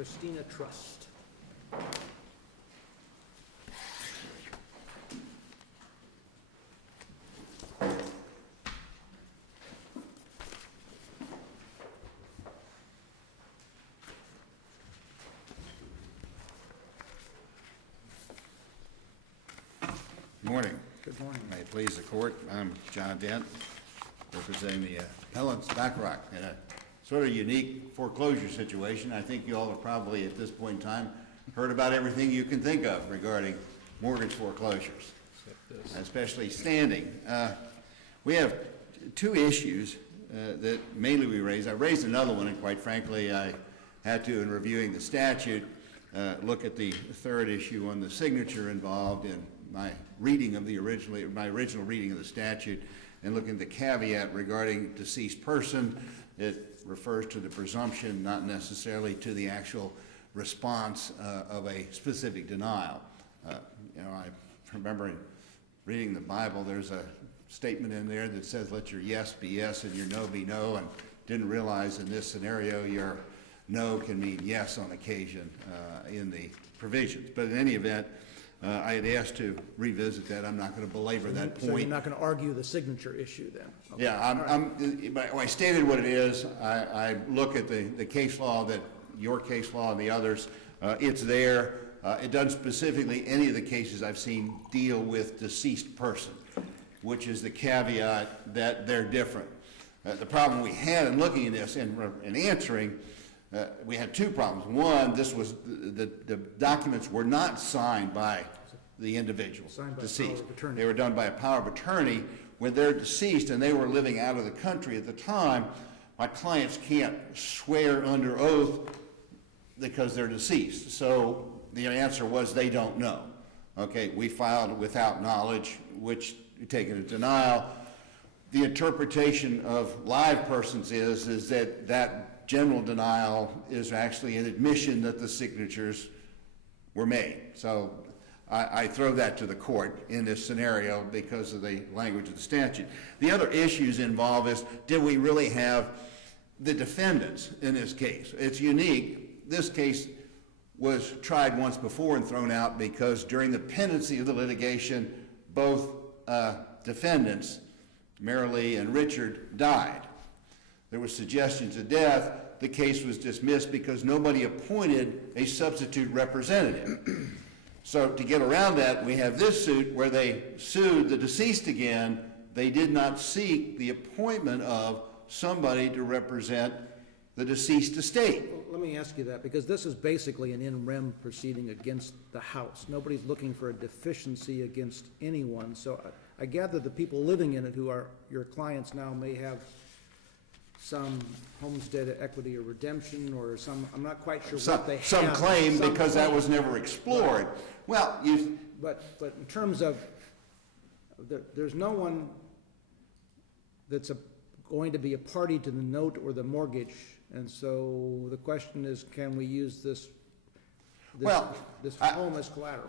Christina Trust. Good morning. Good morning. May it please the court, I'm John Dent, representing the appellants Bacharach in a sort of unique foreclosure situation. I think you all have probably at this point in time heard about everything you can think of regarding mortgage foreclosures, especially standing. We have two issues that mainly we raised. I raised another one, and quite frankly, I had to, in reviewing the statute, look at the third issue on the signature involved in my reading of the original reading of the statute, and looking at the caveat regarding deceased person. It refers to the presumption, not necessarily to the actual response of a specific denial. I remember in reading the Bible, there's a statement in there that says, let your yes be yes and your no be no, and didn't realize in this scenario your no can mean yes on occasion in the provisions. But in any event, I had asked to revisit that. I'm not going to belabor that point. So you're not going to argue the signature issue then? Okay. Yeah, I stated what it is. I look at the case law, that your case law and the others, it's there. It doesn't specifically, any of the cases I've seen deal with deceased person, which is the caveat that they're different. The problem we had in looking at this and answering, we had two problems. One, this was the documents were not signed by the individual deceased. They were done by a power of attorney. When they're deceased and they were living out of the country at the time, my clients can't swear under oath because they're deceased. So the answer was they don't know. Okay, we filed without knowledge, which taken a denial. The interpretation of live persons is that general denial is actually an admission that the signatures were made. So I throw that to the court in this scenario because of the language of the statute. The other issues involved is, did we really have the defendants in this case? It's unique. This case was tried once before and thrown out because during the pendency of the litigation, both defendants, Marilee and Richard, died. There were suggestions of death. The case was dismissed because nobody appointed a substitute representative. So to get around that, we have this suit where they sued the deceased again. They did not seek the appointment of somebody to represent the deceased estate. Well, let me ask you that, because this is basically an in rem proceeding against the house. Nobody's looking for a deficiency against anyone. So I gather the people living in it who are your clients now may have some homestead equity or redemption or some, I'm not quite sure what they have. Some claim because that was never explored. Right. Well, But in terms of, there's no one that's going to be a party to the note or the mortgage, and so the question is, can we use this home as collateral?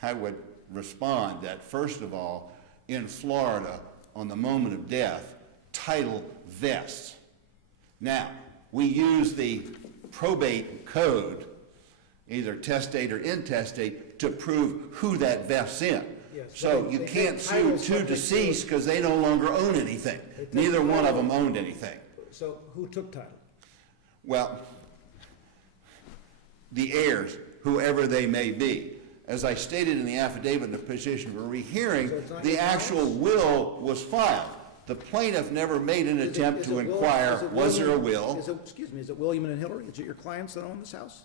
I would respond that, first of all, in Florida, on the moment of death, title vests. Now, we use the probate code, either testate or intestate, to prove who that vests in. Yes, so you can't sue two deceased because they no longer own anything. Neither one of them owned anything. So who took title? Well, the heirs, whoever they may be. As I stated in the affidavit in the petition for rehearing, the actual will was filed. The plaintiff never made an attempt to inquire, was there a will? Excuse me, is it William and Hillary? Is it your clients that own this house?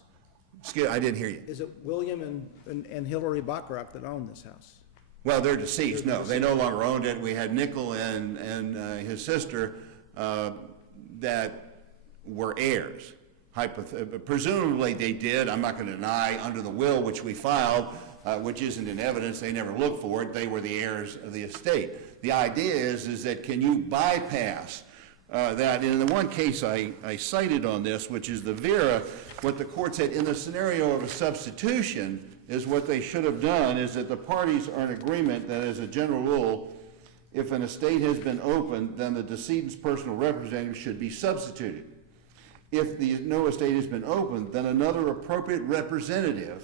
Excuse me, I didn't hear you. Is it William and Hillary Bacharach that own this house? Well, they're deceased. No, they no longer owned it. We had Nickel and his sister that were heirs. Presumably they did. I'm not going to deny under the will which we filed, which isn't in evidence. They never looked for it. They were the heirs of the estate. The idea is that can you bypass that? In the one case I cited on this, which is the Vera, what the court said in the scenario of a substitution is what they should have done is that the parties are in agreement that as a general rule, if an estate has been opened, then the decedent's personal representative should be substituted. If no estate has been opened, then another appropriate representative,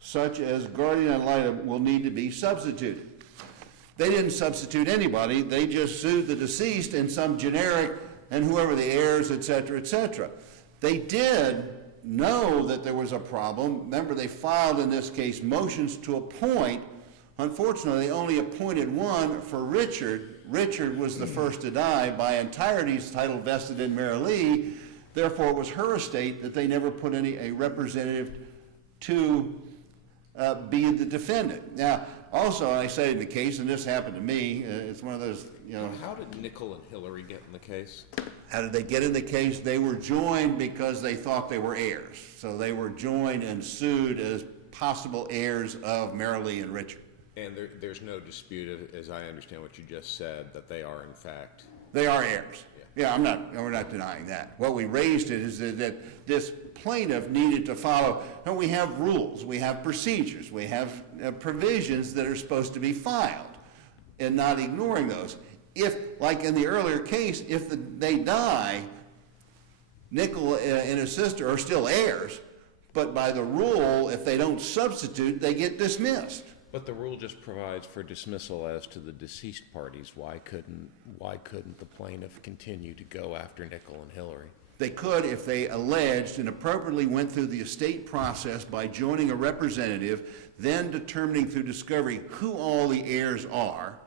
such as guardian ad litem, will need to be substituted. They didn't substitute anybody, they just sued the deceased and some generic and whoever the heirs, et cetera, et cetera. They did know that there was a problem. Remember, they filed, in this case, motions to appoint. Unfortunately, they only appointed one for Richard. Richard was the first to die by entirety, his title vested in Mary Lee. Therefore, it was her estate that they never put a representative to be the defendant. Now, also, I say in the case, and this happened to me, it's one of those, you know. How did Nickel and Hillary get in the case? How did they get in the case? They were joined because they thought they were heirs. So they were joined and sued as possible heirs of Mary Lee and Richard. And there's no dispute, as I understand what you just said, that they are in fact. They are heirs. Yeah, we're not denying that. What we raised it is that this plaintiff needed to follow, and we have rules, we have procedures, we have provisions that are supposed to be filed, and not ignoring those. If, like in the earlier case, if they die, Nickel and his sister are still heirs, but by the rule, if they don't substitute, they get dismissed. But the rule just provides for dismissal as to the deceased parties. Why couldn't the plaintiff continue to go after Nickel and Hillary? They could if they alleged and appropriately went through the estate process by joining a representative, then determining through discovery who all the heirs are,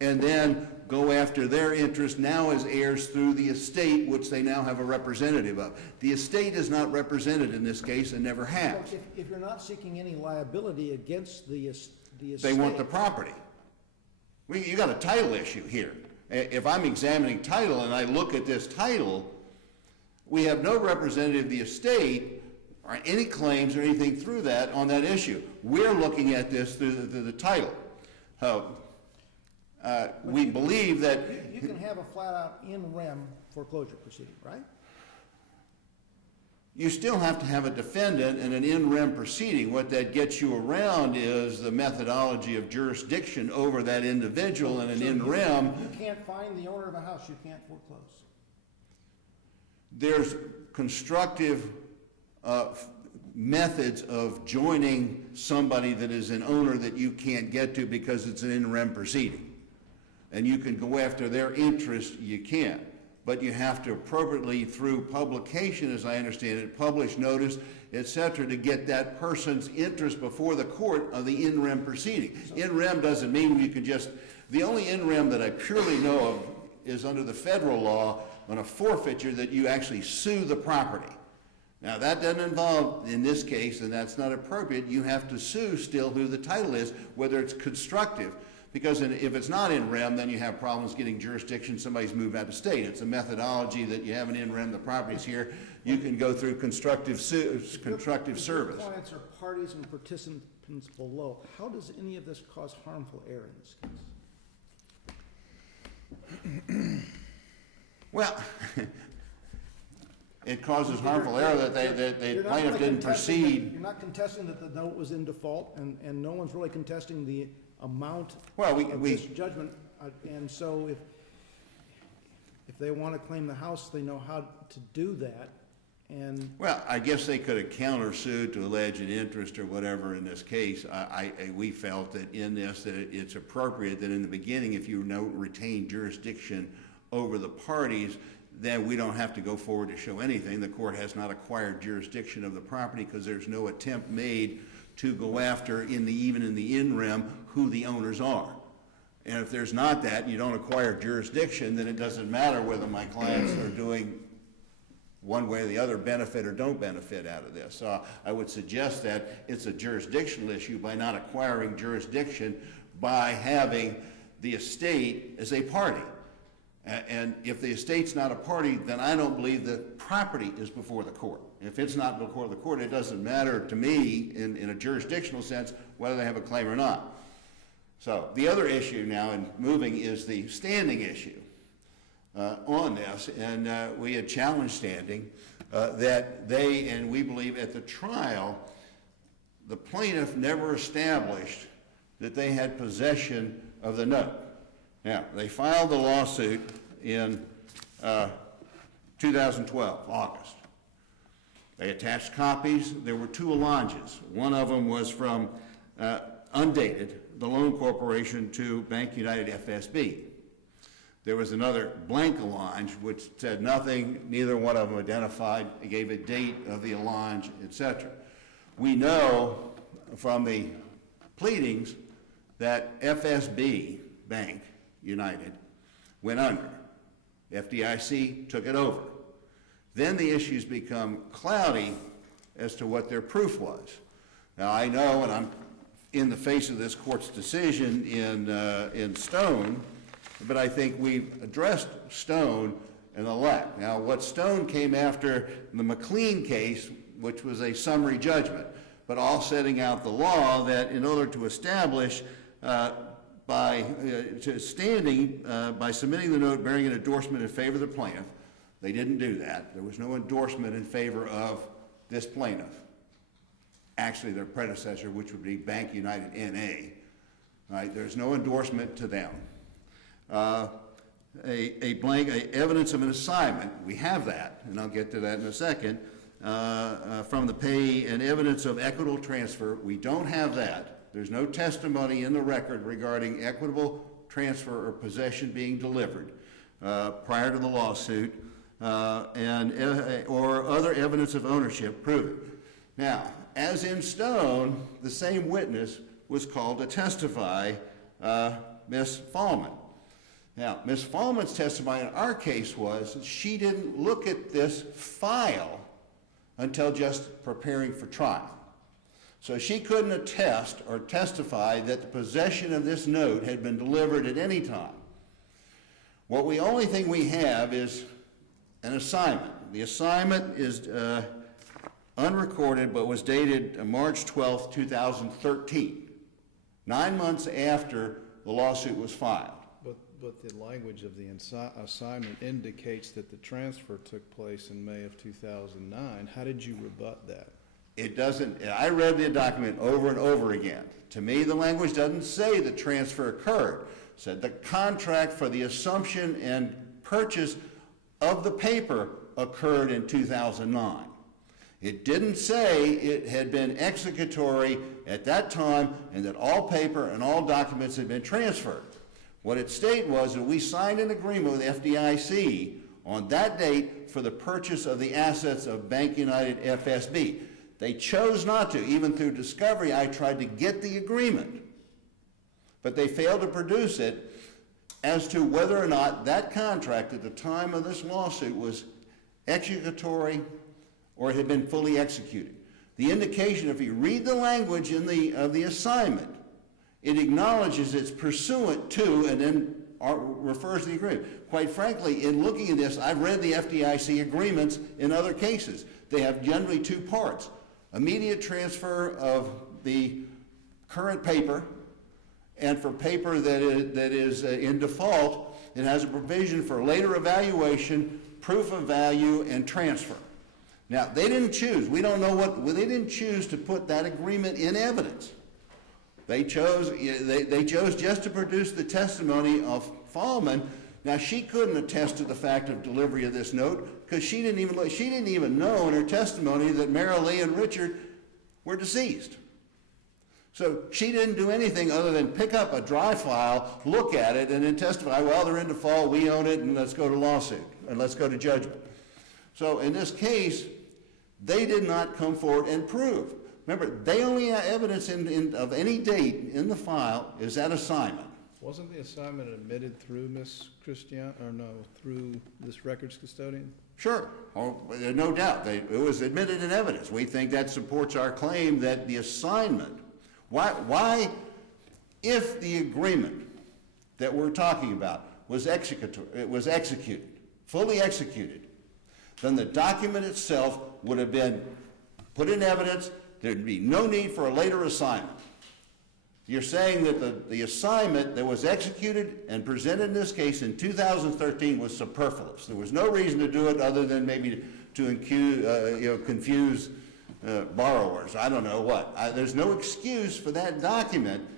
and then go after their interest now as heirs through the estate, which they now have a representative of. The estate is not represented in this case and never has. If you're not seeking any liability against the estate. They want the property. You got a title issue here. If I'm examining title and I look at this title, we have no representative of the estate or any claims or anything through that on that issue. We're looking at this through the title. We believe that You can have a flat-out in-rem foreclosure proceeding, right? you still have to have a defendant in an in-rem proceeding. What that gets you around is the methodology of jurisdiction over that individual in an So in-rem. You can't find the owner of a house, you can't foreclose. There's constructive methods of joining somebody that is an owner that you can't get to because it's an in-rem proceeding. And you can go after their interest, you can. But you have to appropriately, through publication, as I understand it, publish notice, et cetera, to get that person's interest before the court of the in-rem proceeding. In-rem doesn't mean you can just, the only in-rem that I purely know of is under the federal law on a forfeiture that you actually sue the property. Now, that doesn't involve, in this case, and that's not appropriate, you have to sue still who the title is, whether it's constructive. Because if it's not in rem, then you have problems getting jurisdiction, somebody's moved out of state. It's a methodology that you have an in rem, the property's here, you can go through constructive service. Your clients are parties and participants below. How does any of this cause harmful error in this case? Well, it causes harmful error that the plaintiff didn't proceed. You're not contesting that the note was in default, and no one's really contesting the amount Well, of this judgment, and so if they want to claim the house, they know how to do that, and Well, I guess they could have countersued to allege an interest or whatever in this case. We felt that in this, that it's appropriate that in the beginning, if you retain jurisdiction over the parties, then we don't have to go forward to show anything. The court has not acquired jurisdiction of the property because there's no attempt made to go after, even in the in-rem, who the owners are. And if there's not that, you don't acquire jurisdiction, then it doesn't matter whether my clients are doing one way or the other, benefit or don't benefit out of this. So I would suggest that it's a jurisdictional issue by not acquiring jurisdiction by having the estate as a party. And if the estate's not a party, then I don't believe that property is before the court. If it's not before the court, it doesn't matter to me in a jurisdictional sense whether they have a claim or not. So the other issue now in moving is the standing issue on this. And we had challenged standing that they, and we believe at the trial, the plaintiff never established that they had possession of the note. Now, they filed the lawsuit in 2012, August. They attached copies. There were two allonges. One of them was from, undated, the loan corporation to Bank United FSB. There was another blank allonge which said nothing, neither one of them identified, it gave a date of the allonge, etc. We know from the pleadings that FSB, Bank United, went under. FDIC took it over. Then the issues become cloudy as to what their proof was. Now I know, and I'm in the face of this court's decision in Stone, but I think we've addressed Stone and the lack. Now what Stone came after the McLean case, which was a summary judgment, but all setting out the law that in order to establish by submitting the note bearing an endorsement in favor of the plaintiff, they didn't do that. There was no endorsement in favor of this plaintiff. Actually, their predecessor, which would be Bank United N.A. Right? There's no endorsement to them. Evidence of an assignment, we have that, and I'll get to that in a second, from the payee, and evidence of equitable transfer, we don't have that. There's no testimony in the record regarding equitable transfer or possession being delivered prior to the lawsuit, or other evidence of ownership proven. Now, as in Stone, the same witness was called to testify, Ms. Fallman. Now, Ms. Fallman's testimony in our case was that she didn't look at this file until just preparing for trial. So she couldn't attest or testify that the possession of this note had been delivered at any time. Only thing we have is an assignment. The assignment is unrecorded, but was dated March 12th, 2013, 9 months after the lawsuit was filed. But the language of the assignment indicates that the transfer took place in May of 2009. How did you rebut that? It doesn't, I read the document over and over again. To me, the language doesn't say the transfer occurred. It said the contract for the assumption and purchase of the paper occurred in 2009. It didn't say it had been executory at that time and that all paper and all documents had been transferred. What it stated was that we signed an agreement with FDIC on that date for the purchase of the assets of Bank United FSB. They chose not to. Even through discovery, I tried to get the agreement, but they failed to produce it as to whether or not that contract at the time of this lawsuit was executory or it had been fully executed. The indication, if you read the language of the assignment, it acknowledges it's pursuant to and then refers to the agreement. Quite frankly, in looking at this, I've read the FDIC agreements in other cases. They have generally two parts. Immediate transfer of the current paper, and for paper that is in default, it has a provision for later evaluation, proof of value, and transfer. Now, they didn't choose. We don't know they didn't choose to put that agreement in evidence. They chose just to produce the testimony of Fallman. Now, she couldn't attest to the fact of delivery of this note because she didn't even know in her testimony that Marilee and Richard were deceased. So she didn't do anything other than pick up a dry file, look at it, and then testify, well, they're in default, we own it, and let's go to lawsuit, and let's go to judgment. So in this case, they did not come forward and prove. Remember, they only have evidence of any date in the file is that assignment. Wasn't the assignment admitted through Ms. Christian, or no, through this records custodian? Sure, no doubt. It was admitted in evidence. We think that supports our claim that the assignment, why, if the agreement that we're talking about was executed, fully executed, then the document itself would have been put in evidence. There'd be no need for a later assignment. You're saying that the assignment that was executed and presented in this case in 2013 was superfluous. There was no reason to do it other than maybe to confuse borrowers. I don't know what. There's no excuse for that document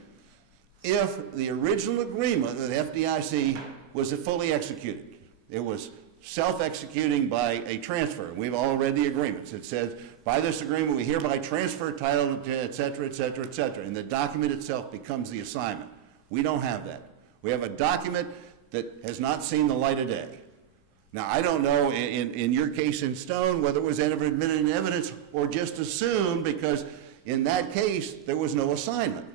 if the original agreement with FDIC was fully executed. It was self-executing by a transfer. We've all read the agreements. It says, by this agreement, we hereby transfer title, et cetera, et cetera, et cetera. And the document itself becomes the assignment. We don't have that. We have a document that has not seen the light of day. Now, I don't know in your case in Stone whether it was ever admitted in evidence or just assumed, because in that case, there was no assignment.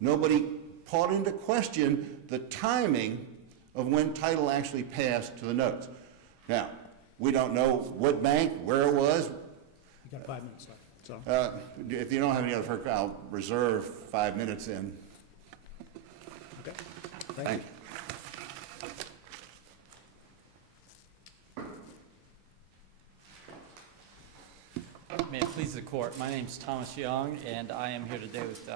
Nobody called into question the timing of when title actually passed to the notes. Now, we don't know what bank, where it was. You got 5 minutes left, so. If you don't have any other, I'll reserve 5 minutes in. Okay, thank you. May it please the court, my name's Thomas Young, and I am here today with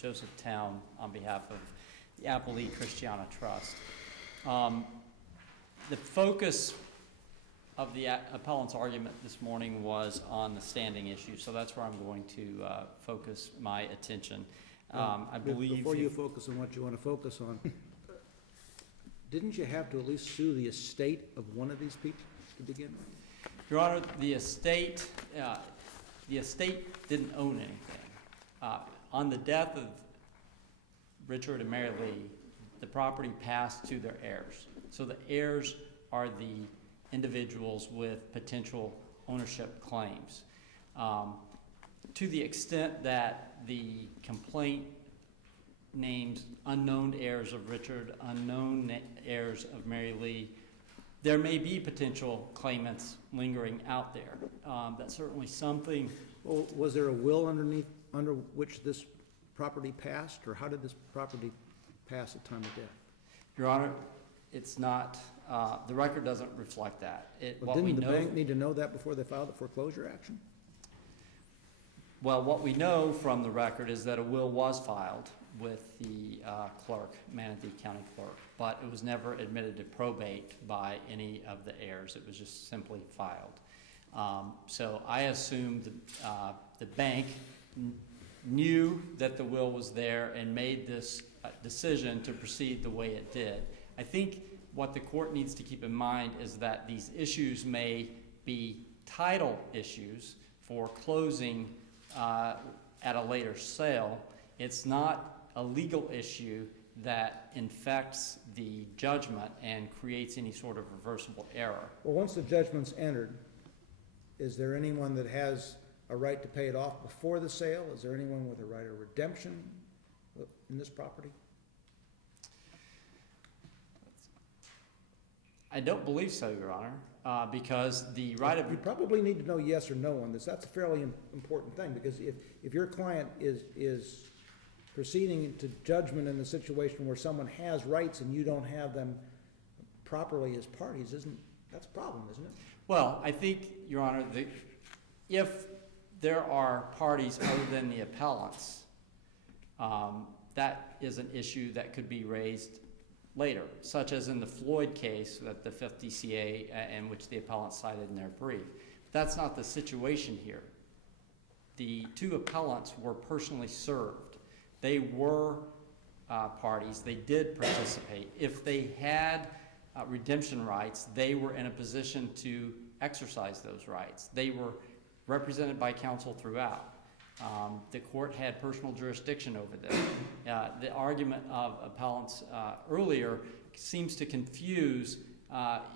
Joseph Town on behalf of the Applee Christiana Trust. The focus of the appellant's argument this morning was on the standing issue, so that's where I'm going to focus my attention. I believe... Before you focus on what you want to focus on, didn't you have to at least sue the estate of one of these people to begin with? Your Honor, the estate didn't own anything. On the death of Richard and Mary Lee, the property passed to their heirs. So the heirs are the individuals with potential ownership claims. To the extent that the complaint names unknown heirs of Richard, unknown heirs of Mary Lee, there may be potential claimants lingering out there. That's certainly something. Well, was there a will under which this property passed, or how did this property pass at time of death? Your Honor, it's not, the record doesn't reflect that. Well, didn't the bank need to know that before they filed the foreclosure action? Well, what we know from the record is that a will was filed with the clerk, Manatee County clerk, but it was never admitted to probate by any of the heirs. It was just simply filed. So I assume the bank knew that the will was there and made this decision to proceed the way it did. I think what the court needs to keep in mind is that these issues may be title issues for closing at a later sale. It's not a legal issue that infects the judgment and creates any sort of reversible error. Well, once the judgment's entered, is there anyone that has a right to pay it off before the sale? Is there anyone with a right of redemption in this property? I don't believe so, Your Honor, because the right of... You probably need to know yes or no on this. That's a fairly important thing, because if your client is proceeding into judgment in a situation where someone has rights and you don't have them properly as parties, that's a problem, isn't it? Well, I think, Your Honor, if there are parties other than the appellants, that is an issue that could be raised later, such as in the Floyd case that the 5th DCA, in which the appellants cited in their brief. That's not the situation here. The two appellants were personally served. They were parties. They did participate. If they had redemption rights, they were in a position to exercise those rights. They were represented by counsel throughout. The court had personal jurisdiction over them. The argument of appellants earlier seems to confuse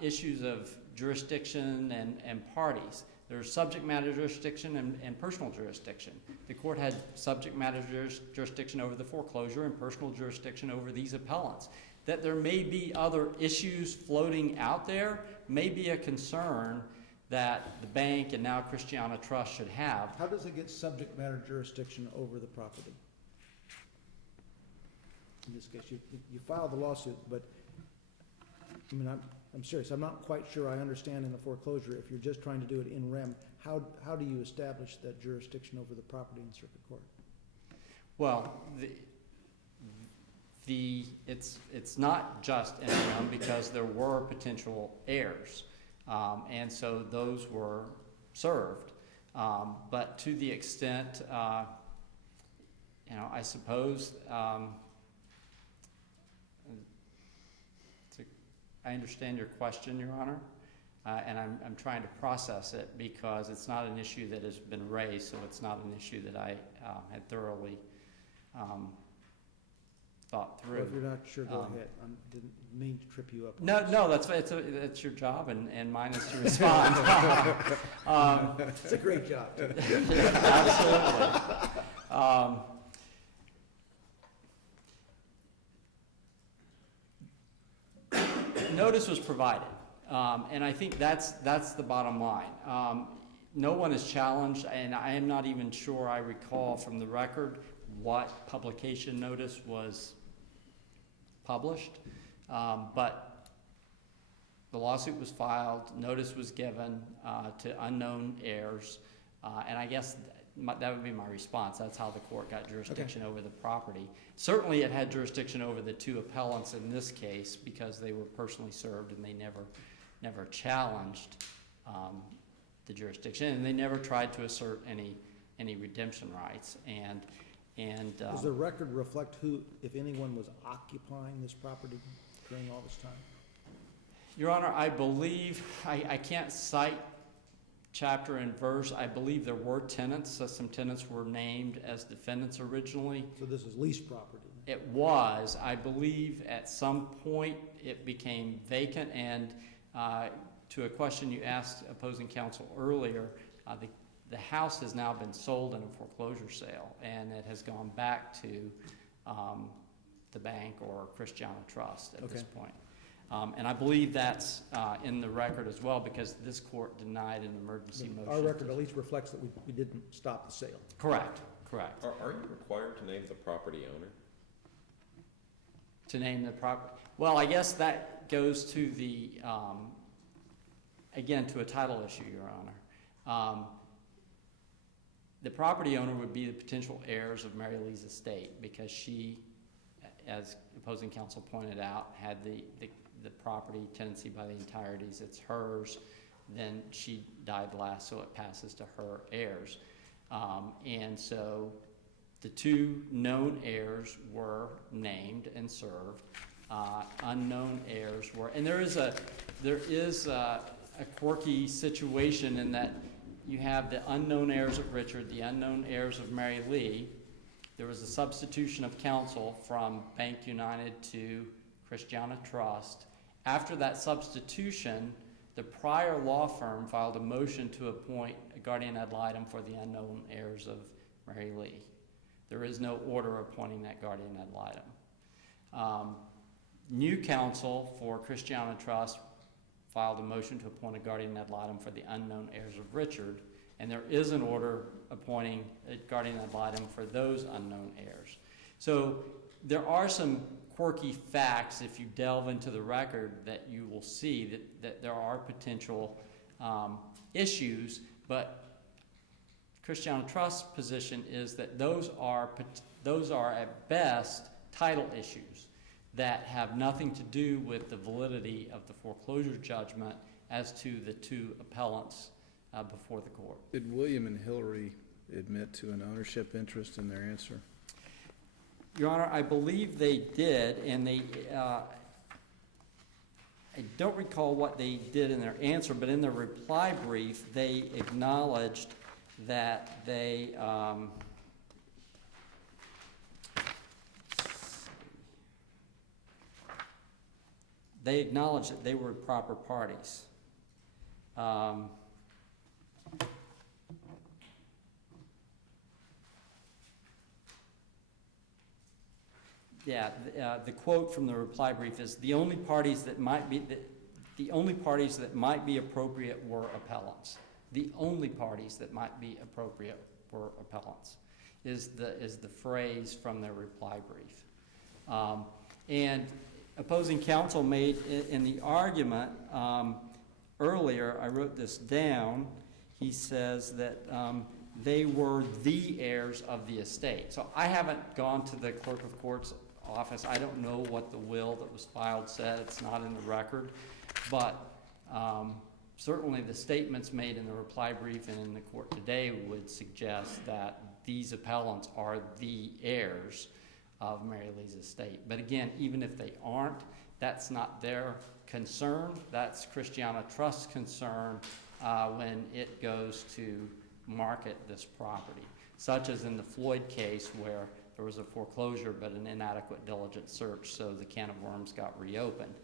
issues of jurisdiction and parties. There's subject matter jurisdiction and personal jurisdiction. The court had subject matter jurisdiction over the foreclosure and personal jurisdiction over these appellants. That there may be other issues floating out there may be a concern that the bank and now Christiana Trust should have. How does it get subject matter jurisdiction over the property? In this case, you filed the lawsuit, but I mean, I'm serious. I'm not quite sure I understand in the foreclosure, if you're just trying to do it in rem, how do you establish that jurisdiction over the property in circuit court? Well, it's not just in rem because there were potential heirs. And so those were served. But to the extent, I suppose, I understand your question, Your Honor. and I'm trying to process it because it's not an issue that has been raised, so it's not an issue that I had thoroughly thought Well, if through. you're not sure, go ahead. I didn't mean to trip you up. on No, this. no, that's your job, and mine is to respond. It's a great job, too. Absolutely. Notice was provided, and I think that's the bottom line. No one is challenged, and I am not even sure I recall from the record what publication notice was published, but the lawsuit was filed, notice was given to unknown heirs, and I guess that would be my response. That's how the court got jurisdiction over the property. Certainly it had jurisdiction over the two appellants in this case because they were personally served and they never challenged the jurisdiction, and they never tried to assert any redemption rights. Does the record reflect who, if anyone, was occupying this property during all this time? Your Honor, I believe, I can't cite chapter and verse. I believe there were tenants. Some tenants were named as defendants originally. So this is leased property? It was. I believe at some point it became vacant, and to a question you asked opposing counsel earlier, the house has now been sold in a foreclosure sale, and it has gone back to the bank or Christiana Trust at this point. And I believe that's in the record as well, because this court denied an emergency motion. Our record at least reflects that we didn't stop the sale. Correct. Are you required to name the property owner? To name the property. Well, I guess that goes to the, again, to a title issue, Your Honor. The property owner would be the potential heirs of Mary Lee's estate, because she, as opposing counsel pointed out, had the property tenancy by the entireties. It's hers. Then she died last, so it passes to her heirs. And so the two known heirs were named and served. Unknown heirs were, and there is a quirky situation in that you have the unknown heirs of Richard, the unknown heirs of Mary Lee. There was a substitution of counsel from Bank United to Christiana Trust. After that substitution, the prior law firm filed a motion to appoint a guardian ad litem for the unknown heirs of Mary Lee. There is no order appointing that guardian ad litem. New counsel for Christiana Trust filed a motion to appoint a guardian ad litem for the unknown heirs of Richard, and there is an order appointing a guardian ad litem for those unknown heirs. So there are some quirky facts, if you delve into the record, that you will see that there are potential issues, but Christiana Trust's position is that those are at best title issues that have nothing to do with the validity of the foreclosure judgment as to the two appellants before the court. Did William and Hillary admit to an ownership interest in their answer? Your Honor, I believe they did, and they, I don't recall what they did in their answer, but in their reply brief, they acknowledged that they, were proper parties. The quote from the reply brief is, the only parties that might be appropriate were appellants. The only parties that might be appropriate were appellants, is the phrase from their reply brief. And opposing counsel made in the argument earlier, I wrote this down, he says that they were the heirs of the estate. So I haven't gone to the clerk of court's office. I don't know what the will that was filed said. It's not in the record. But certainly the statements made in the reply brief and in the court today would suggest that these appellants are the heirs of Mary Lee's estate. But again, even if they aren't, that's not their concern. That's Christiana Trust's concern when it goes to market this property, such as in the Floyd case where there was a foreclosure but an inadequate diligent search, so the can of worms got reopened.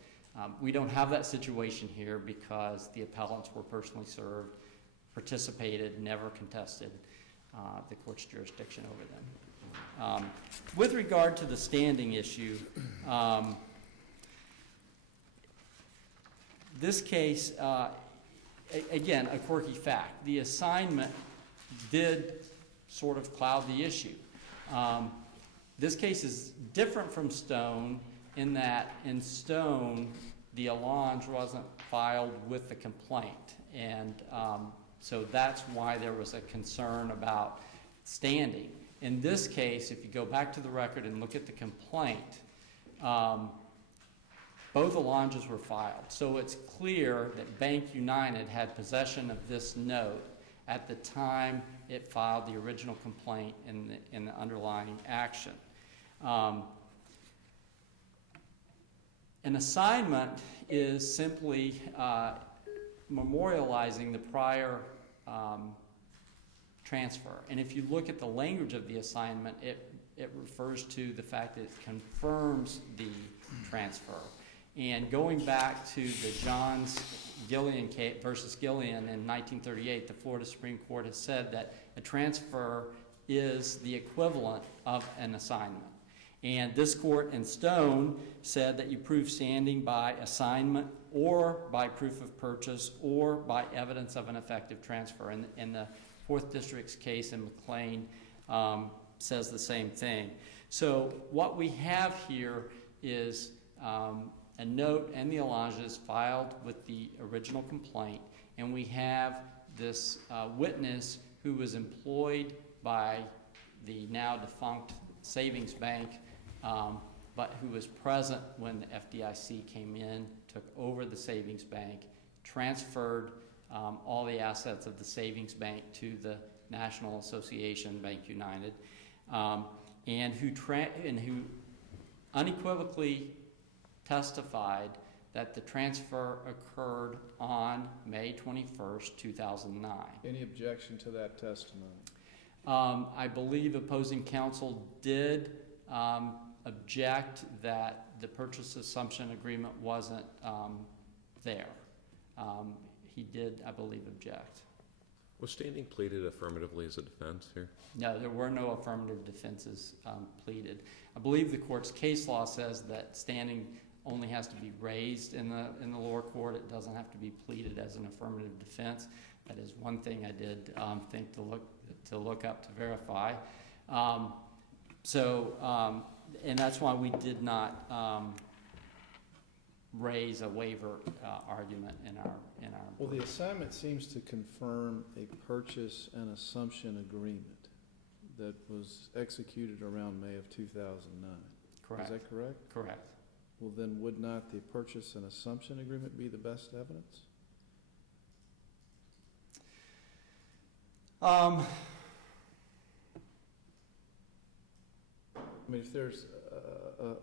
We don't have that situation here because the appellants were personally served, participated, never contested the court's jurisdiction over them. With regard to the standing issue, this case, again, a quirky fact. The assignment did sort of cloud the issue. This case is different from Stone in that in Stone, the allonge wasn't filed with the complaint. And so that's why there was a concern about standing. In this case, if you go back to the record and look at the complaint, both allonges were filed. So it's clear that Bank United had possession of this note at the time it filed the original complaint in the underlying action. An assignment is simply memorializing the prior transfer. And if you look at the language of the assignment, it refers to the fact that it confirms the transfer. And going back to the Johns Gillian case versus Gillian in 1938, the Florida Supreme Court has said that a transfer is the equivalent of an assignment. And this court in Stone said that you prove standing by assignment or by proof of purchase or by evidence of an effective transfer. And the Fourth District's case in McLean says the same thing. So what we have here is a note and the allonges filed with the original complaint, and we have this witness who was employed by the now defunct savings bank, but who was present when the FDIC came in, took over the savings bank, transferred all the assets of the savings bank to the National Association, Bank United, and who unequivocally testified that the transfer occurred on May 21st, 2009. Any objection to that testimony? I believe opposing counsel did object that the purchase assumption agreement wasn't there. He did, I believe, object. Was standing pleaded affirmatively as a defense here? No, there were no affirmative defenses pleaded. I believe the court's case law says that standing only has to be raised in the lower court. It doesn't have to be pleaded as an affirmative defense. That is one thing I did think to look up to verify. And that's why we did not raise a waiver argument in our. Well, the assignment seems to confirm a purchase and assumption agreement that was executed around May of 2009. Correct. Is that correct? Correct. Well, then would not the purchase and assumption agreement be the best evidence? I mean, if there's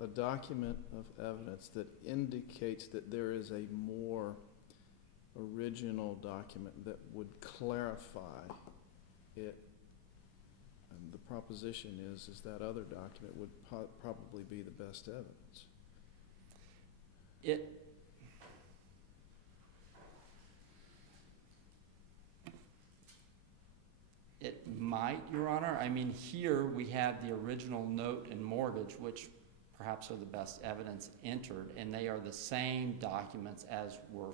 a document of evidence that indicates that there is a more original document that would clarify it, and the proposition is that other document would probably be the best evidence. It might, Your Honor. I mean, here we have the original note and mortgage, which perhaps are the best evidence entered, and they are the same documents as were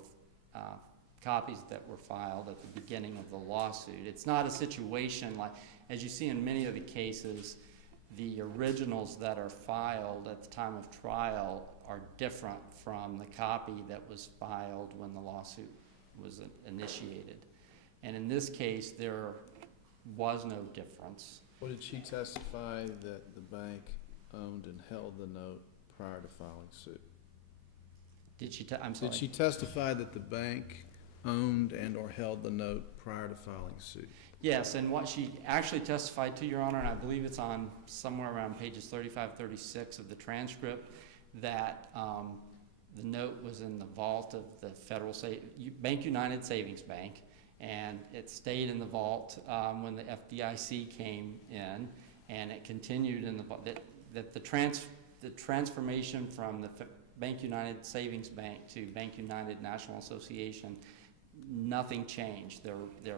copies that were filed at the beginning of the lawsuit. It's not a situation like, as you see in many of the cases, the originals that are filed at the time of trial are different from the copy that was filed when the lawsuit was initiated. And in this case, there was no difference. Well, did she testify that the bank owned and held the note prior to filing suit? Did she? I'm sorry. Did she testify that the bank owned and or held the note prior to filing suit? Yes, and what she actually testified to, Your Honor, and I believe it's on somewhere around pages 35, 36 of the transcript, that the note was in the vault of the Bank United Savings Bank, and it stayed in the vault when the FDIC came in, and it continued in the vault. That the transformation from the Bank United Savings Bank to Bank United National Association, nothing changed. Their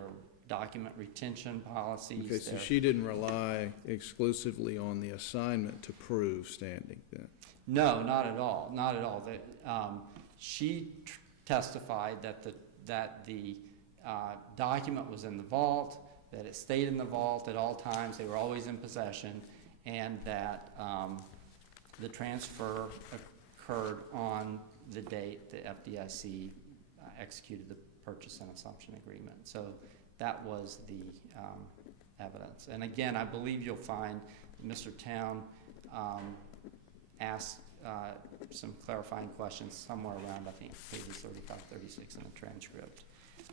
document retention policies. Okay, so she didn't rely exclusively on the assignment to prove standing then? No, not at all, not at all. She testified that the document was in the vault, that it stayed in the vault at all times, they were always in possession, and that the transfer occurred on the date the FDIC executed the purchase and assumption agreement. So that was the evidence. And again, I believe you'll find Mr. Town asked some clarifying questions somewhere around, I think, pages 35, 36 in the transcript.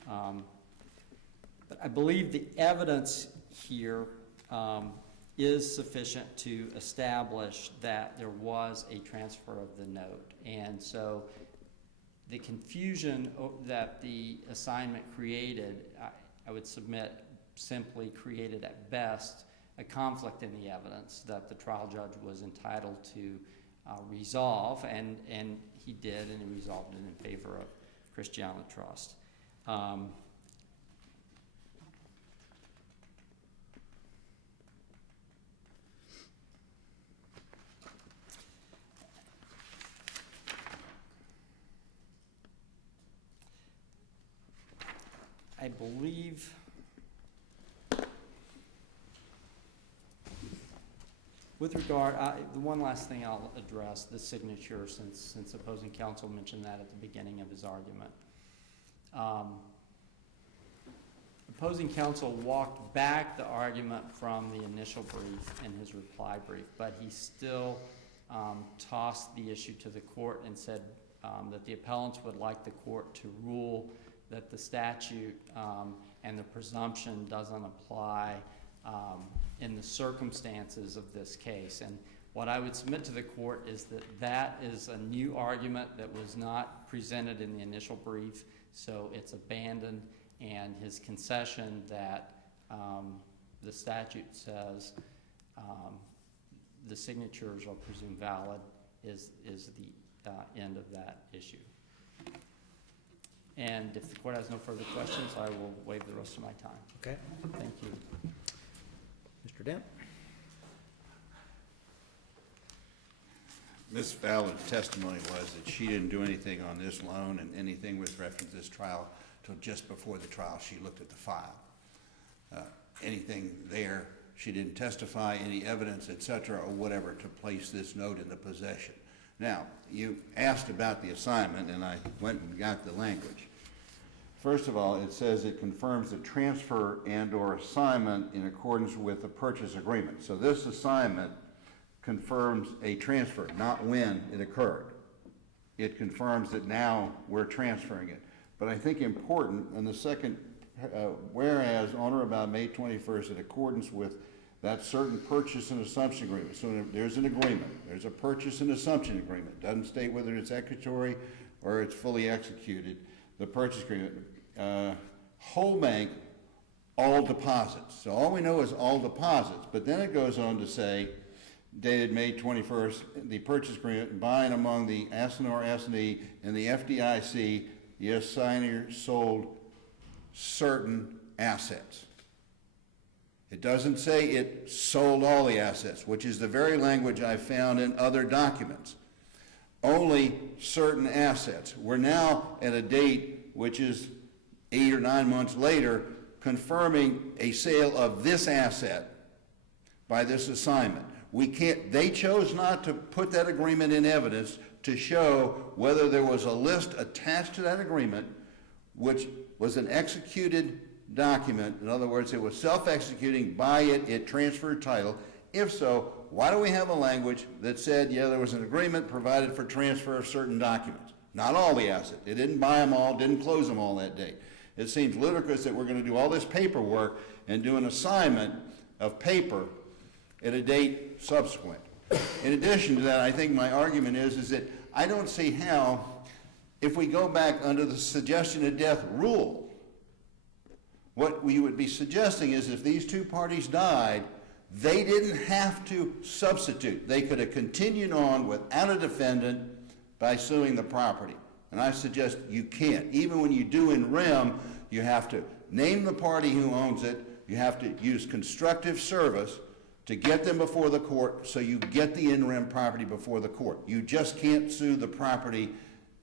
But I believe the evidence here is sufficient to establish that there was a transfer of the note. And so the confusion that the assignment created, I would submit, simply created at best a conflict in the evidence that the trial judge was entitled to resolve, and he did, and he resolved it in favor of Christiana Trust. I believe with regard, the one last thing I'll address, the signature, since opposing counsel mentioned that at the beginning of his argument. Opposing counsel walked back the argument from the initial brief in his reply brief, but he still tossed the issue to the court and said that the appellants would like the court to rule that the statute and the presumption doesn't apply in the circumstances of this case. And what I would submit to the court is that that is a new argument that was not presented in the initial brief, so it's abandoned, and his concession that the statute says the signatures are presumed valid is the end of that issue. And if the court has no further questions, I will waive the rest of my time. Okay. Thank you. Mr. Dent? Ms. Fallon's testimony was that she didn't do anything on this loan and anything with reference to this trial till just before the trial. She looked at the file. Anything there, she didn't testify, any evidence, et cetera, or whatever, to place this note in the possession. Now, you asked about the assignment, and I went and got the language. First of all, it says it confirms the transfer and/or assignment in accordance with the purchase agreement. So this assignment confirms a transfer, not when it occurred. It confirms that now we're transferring it. But I think important, in the second, whereas on or about May 21st, in accordance with that certain purchase and assumption agreement. So there's an agreement. There's a purchase and assumption agreement. Doesn't state whether it's executory or it's fully executed. The purchase agreement. Whole bank, all deposits. So all we know is all deposits. But then it goes on to say, dated May 21st, the purchase agreement by and among the Asinor S&E and the FDIC, the assigner sold certain assets. It doesn't say it sold all the assets, which is the very language I found in other documents. Only certain assets. We're now at a date which is 8 or 9 months later, confirming a sale of this asset by this assignment. They chose not to put that agreement in evidence to show whether there was a list attached to that agreement, which was an executed document. In other words, it was self-executing, by it transferred title. If so, why do we have a language that said, yeah, there was an agreement provided for transfer of certain documents? Not all the assets. It didn't buy them all, didn't close them all that day. It seems ludicrous that we're going to do all this paperwork and do an assignment of paper at a date subsequent. In addition to that, I think my argument is that I don't see how if we go back under the suggestion of death rule, what we would be suggesting is if these two parties died, they didn't have to substitute. They could have continued on without a defendant by suing the property. And I suggest you can't. Even when you do in rem, you have to name the party who owns it. You have to use constructive service to get them before the court so you get the in rem property before the court. You just can't sue the property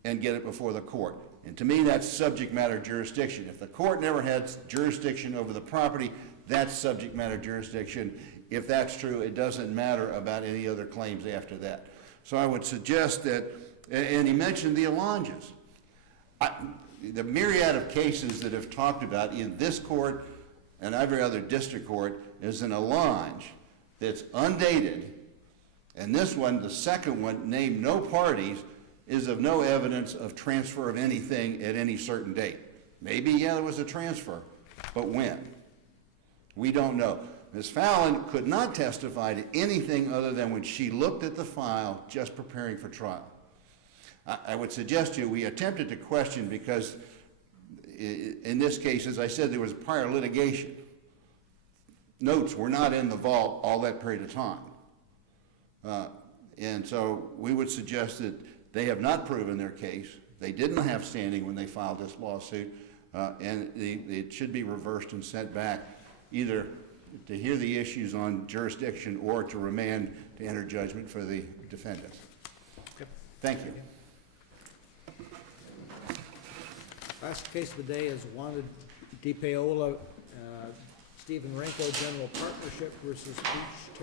and get it before the court. And to me, that's subject matter jurisdiction. If the court never had jurisdiction over the property, that's subject matter jurisdiction. If that's true, it doesn't matter about any other claims after that. So I would suggest that, and he mentioned the allonges. The myriad of cases that have talked about in this court and every other district court is an allonge that's undated, and this one, the second one, named no parties, is of no evidence of transfer of anything at any certain date. Maybe, yeah, there was a transfer, but when? We don't know. Ms. Fallon could not testify to anything other than when she looked at the file just preparing for trial. I would suggest to you, we attempted to question because in this case, as I said, there was prior litigation. Notes were not in the vault all that period of time. And so we would suggest that they have not proven their case. They didn't have standing when they filed this lawsuit, and it should be reversed and sent back either to hear the issues on jurisdiction or to remand to enter judgment for the defendants. Thank you. Last case of the day is Wanted DiPaola, Stephen Renko General Partnership versus Beach